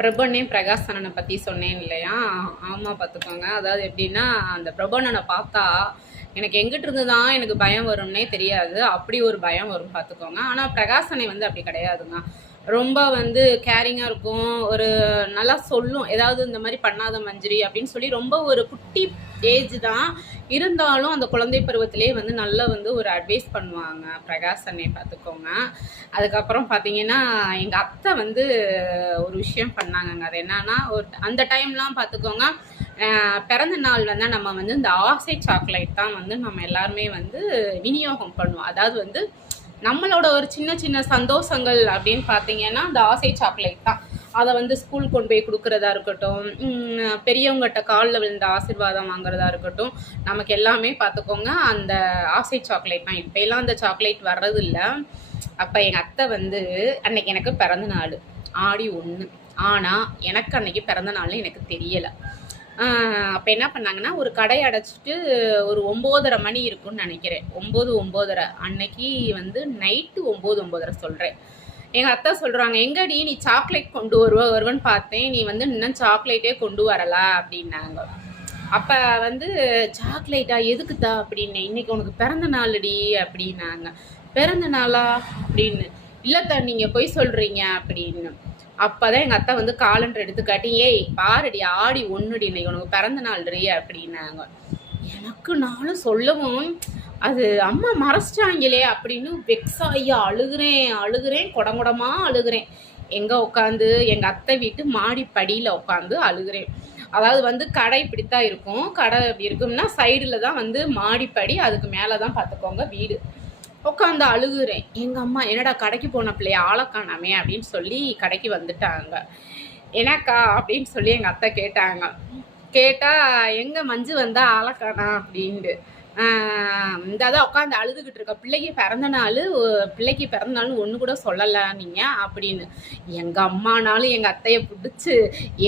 பிரபண்ணே பிரகாஷ் அண்ணனை பற்றி சொன்னேன் இல்லையா? ஆமாம், பார்த்துக்கோங்க. அதாவது எப்படின்னா, அந்த பிரபண்ணனை பார்த்தா எனக்கு எங்கிட்ட இருந்து தான் எனக்கு பயம் வரும்னே தெரியாது. அப்படி ஒரு பயம் வரும் பார்த்துக்கோங்க. ஆனால் பிரகாசனை வந்து அப்படி கிடையாதுங்க. ரொம்ப வந்து கேரிங்காக இருக்கும். ஒரு நல்லா சொல்லும், ஏதாவது இந்த மாதிரி பண்ணாத மஞ்சரி அப்படின்னு சொல்லி ரொம்ப ஒரு குட்டி ஏஜ் தான் இருந்தாலும் அந்த குழந்தை பருவத்திலே வந்து நல்லா வந்து ஒரு அட்வைஸ் பண்ணுவாங்க பிரகாசனை பார்த்துக்கோங்க. அதுக்கப்புறம் பார்த்தீங்கன்னா எங்கள் அத்தை வந்து ஒரு விஷயம் பண்ணாங்கங்க. அது என்னன்னா, ஒரு அந்த டைம்லாம் பார்த்துக்கோங்க, பிறந்த நாள் வந்து நம்ம வந்து இந்த ஆசை சாக்லேட் தான் வந்து நம்ம எல்லாருமே வந்து விநியோகம் பண்ணுவோம். அதாவது வந்து நம்மளோட ஒரு சின்ன சின்ன சந்தோஷங்கள் அப்படின்னு பார்த்தீங்கன்னா அந்த ஆசை சாக்லேட் தான். அதை வந்து ஸ்கூல் கொண்டு போய் கொடுக்குறதா இருக்கட்டும், பெரியவங்ககிட்ட காலில் விழுந்த ஆசீர்வாதம் வாங்குறதா இருக்கட்டும், நமக்கு எல்லாமே பார்த்துக்கோங்க அந்த ஆசை சாக்லேட் தான். இப்போ எல்லாம் அந்த சாக்லேட் வர்றது இல்லை. அப்போ எங்கள் அத்தை வந்து அன்னைக்கு எனக்கு பிறந்த நாள் ஆடி 1. ஆனால் எனக்கு அன்னைக்கு பிறந்த நாள்னு எனக்கு தெரியலை. அப்போ என்ன பண்ணாங்கன்னா, ஒரு கடை அடைச்சிட்டு ஒரு 9:30 மணி இருக்குன்னு நினைக்கிறேன். 9:30 அன்னைக்கு வந்து நைட்டு 9:30 சொல்கிறேன். எங்கள் அத்தை சொல்கிறாங்க, எங்கடி நீ சாக்லேட் கொண்டு வருவேன்னு பார்த்தேன், நீ வந்து இன்னும் சாக்லேட்டே கொண்டு வரல அப்படின்னாங்க. அப்போ வந்து சாக்லேட்டா எதுக்குத்தா அப்படின்னேன். இன்னைக்கு உனக்கு பிறந்த நாளுடி அப்படின்னாங்க. பிறந்த நாளா அப்படின்னு. இல்லைத்தா நீங்கள் போய் சொல்கிறீங்க அப்படின்னு. அப்போ தான் எங்கள் அத்தை வந்து காலண்டர் எடுத்து காட்டி, ஏய் பாருடி ஆடி 1டி இன்னைக்கு உனக்கு பிறந்த நாள்டி அப்படின்னாங்க. எனக்கு நானும் சொல்லவும் அது அம்மா மறைச்சிட்டாங்களே அப்படின்னு வெக்ஸாகி அழுகிறேன் குடங்குடமாக அழுகிறேன். எங்கே உட்காந்து எங்கள் அத்தை வீட்டு மாடிப்படியில் உட்காந்து அழுகிறேன். அதாவது வந்து கடை இப்படித்தான் இருக்கும். கடை இப்படி இருக்கும்னா சைடில் தான் வந்து மாடிப்படி, அதுக்கு மேலே தான் பார்த்துக்கோங்க வீடு. உட்காந்து அழுகுறேன். எங்கள் அம்மா, என்னடா கடைக்கு போன பிள்ளைய ஆளை காணாமே அப்படின்னு சொல்லி கடைக்கு வந்துட்டாங்க. எனக்கா அப்படின்னு சொல்லி எங்கள் அத்தை கேட்டாங்க. கேட்டால் எங்கே மஞ்சு வந்தால் ஆளை காணா அப்படின்ட்டு. இந்த தான் உட்காந்து அழுதுகிட்டு இருக்க, பிள்ளைக்கு பிறந்த நாள்னு ஒன்று கூட சொல்லலை நீங்கள் அப்படின்னு. எங்கள் அம்மானாலும் எங்கள் அத்தையை பிடிச்சி,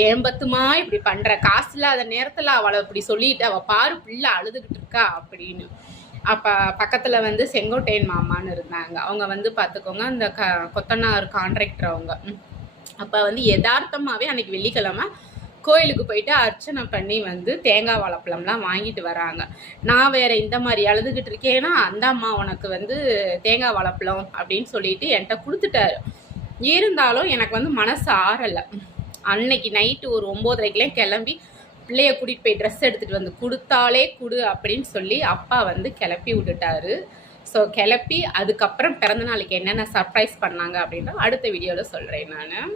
ஏன் பத்துமா இப்படி பண்ணுற, காசு இல்லாத நேரத்தில் அவளை இப்படி சொல்லிட்டு, அவள் பாரு பிள்ளை அழுதுகிட்டு இருக்கா அப்படின்னு. அப்போ பக்கத்தில் வந்து செங்கோட்டையன் மாமான்னு இருந்தாங்க. அவங்க வந்து பார்த்துக்கோங்க அந்த கொத்தனார் கான்ட்ராக்டர் அவங்க. அப்போ வந்து யதார்த்தமாகவே அன்றைக்கி வெள்ளிக்கிழமை கோயிலுக்கு போயிட்டு அர்ச்சனை பண்ணி வந்து தேங்காய் வாழைப்பழம்லாம் வாங்கிட்டு வராங்க. நான் வேறு இந்த மாதிரி அழுதுகிட்டு இருக்கேன்னா, அந்த அம்மா உனக்கு வந்து தேங்காய் வாழைப்பழம் அப்படின்னு சொல்லிட்டு என்கிட்ட கொடுத்துட்டாரு. இருந்தாலும் எனக்கு வந்து மனசு ஆறலை. அன்னைக்கு நைட்டு ஒரு 9:30 கிளம்பி பிள்ளைய கூட்டிகிட்டு போய் ட்ரெஸ் எடுத்துகிட்டு வந்து கொடுத்தாலே கொடு அப்படின்னு சொல்லி அப்பா வந்து கிளப்பி விட்டுட்டாரு. ஸோ கிளப்பி அதுக்கப்புறம் பிறந்த நாளைக்கு என்னென்ன சர்ப்ரைஸ் பண்ணாங்க அப்படின்னா அடுத்த வீடியோவில் சொல்கிறேன் நான்.